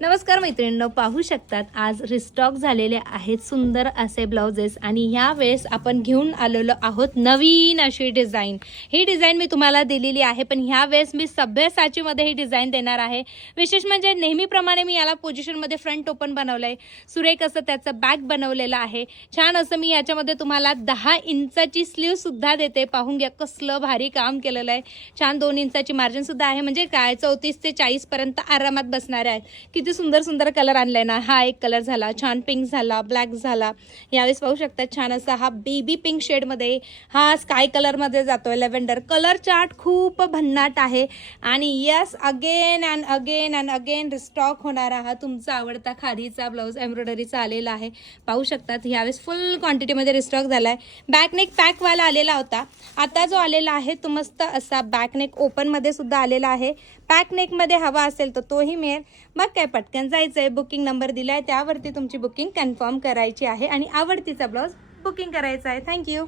नमस्कार मैत्रिणींनो, पाहू शकतात आज रिस्टॉक झालेले आहेत सुंदर असे ब्लाउजेस आणि ह्या वेळेस आपण घेऊन आलेलो आहोत नवीन अशी डिझाईन. ही डिझाईन मी तुम्हाला दिलेली आहे, पण ह्या वेळेस मी सभ्यसाचीमध्ये ही डिझाईन देणार आहे. विशेष म्हणजे नेहमीप्रमाणे मी याला पोझिशनमध्ये फ्रंट ओपन बनवलंय, सुरेख असं त्याचं बॅक बनवलेलं आहे. छान असं मी याच्यामध्ये तुम्हाला 10 इंचाची स्लीव सुद्धा देते. पाहून घ्या कसलं भारी काम केलेलं आहे. छान 2 इंचाची मार्जिन सुद्धा आहे, म्हणजे काय 34 ते 40 पर्यंत आरामात बसणार आहे. किती सुंदर सुंदर कलर आणलाय ना. हा एक कलर झाला, छान पिंक झाला, ब्लॅक झाला. यावेळेस पाहू शकता छान असा हा बेबी पिंक शेडमध्ये, हा स्काय कलरमध्ये जातोय, लेव्हेंडर कलर चार्ट खूप भन्नाट आहे. आणि yes, again and again and again restock होणारा हा तुमचा आवडता खादीचा ब्लाऊज एम्ब्रॉयडरीचा आलेला आहे. पाहू शकतात यावेळेस फुल क्वांटिटीमध्ये रिस्टॉक झालाय. बॅकनेक पॅकवाला आलेला होता, आता जो आलेला आहे तो मस्त असा बॅकनेक ओपनमध्ये सुद्धा आलेला आहे. पॅकनेकमध्ये हवा असेल तर तोही मिळेल. मग काय पटकन जायचं आहे, बुकिंग नंबर दिला आहे त्यावरती तुमची बुकिंग कन्फर्म करायची आहे आणि आवडतीचा ब्लाऊज बुकिंग करायचा आहे. थँक्यू.